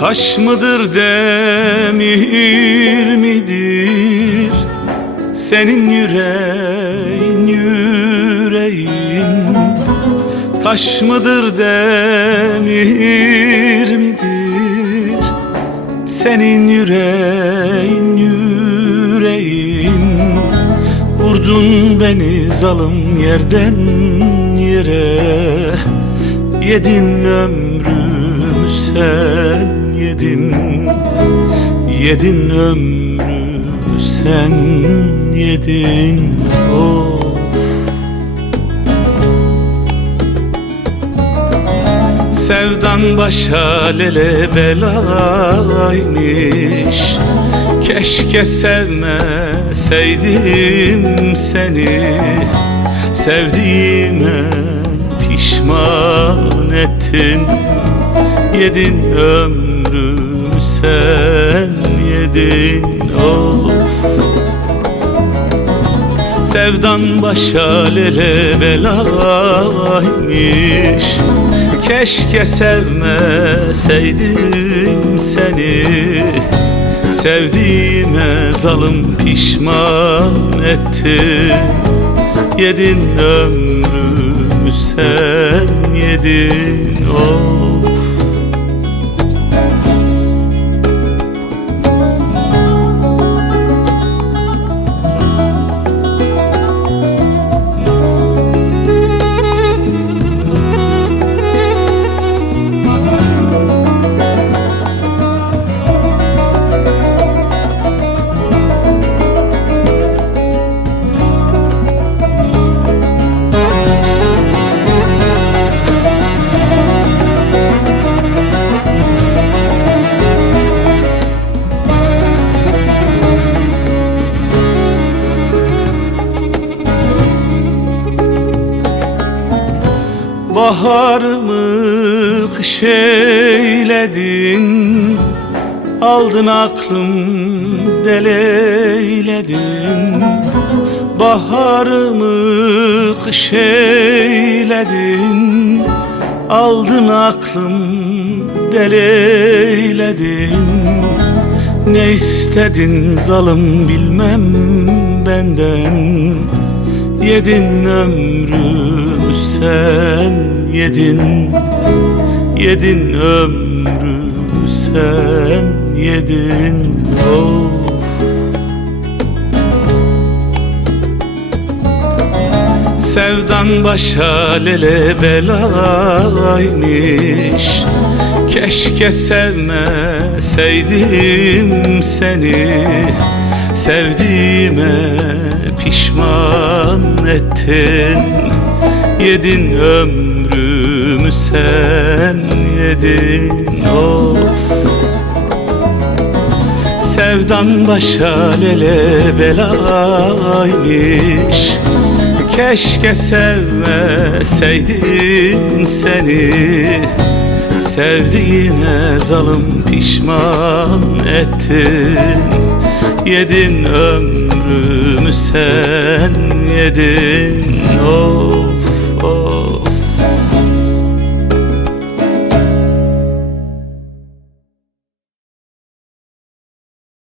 Taş mıdır demir midir senin yüreğin yüreğin? Taş mıdır demir midir senin yüreğin yüreğin? Vurdun beni zalim yerden yere, yedin ömrümü sen yedin, yedin ömrü sen yedin. Oh. Sevdan başa lele belaymış, keşke sevmeseydim seni. Sevdiğime pişman ettin, yedin ömrümü sen yedin. Of. Sevdan başa lele belaymış, keşke sevmeseydim seni. Sevdiğime zalim pişman ettin, yedin ömrümü sen yedin. Of. Baharımı kış eyledin, aldın aklım deleyledin. Baharımı kış eyledin, aldın aklım deleyledin. Ne istedin zalim bilmem benden, yedin ömrümü sen yedin, yedin ömrümü sen yedin. Oh. Sevdan başa lele belaymış, keşke sevmeseydim seni. Sevdiğime pişman ettin, yedin ömrümü sen yedin. Of. Sevdan başa lele belaymış, keşke sevmeseydim seni. Sevdiğine zalim pişman ettin, yedin ömrümü sen yedin.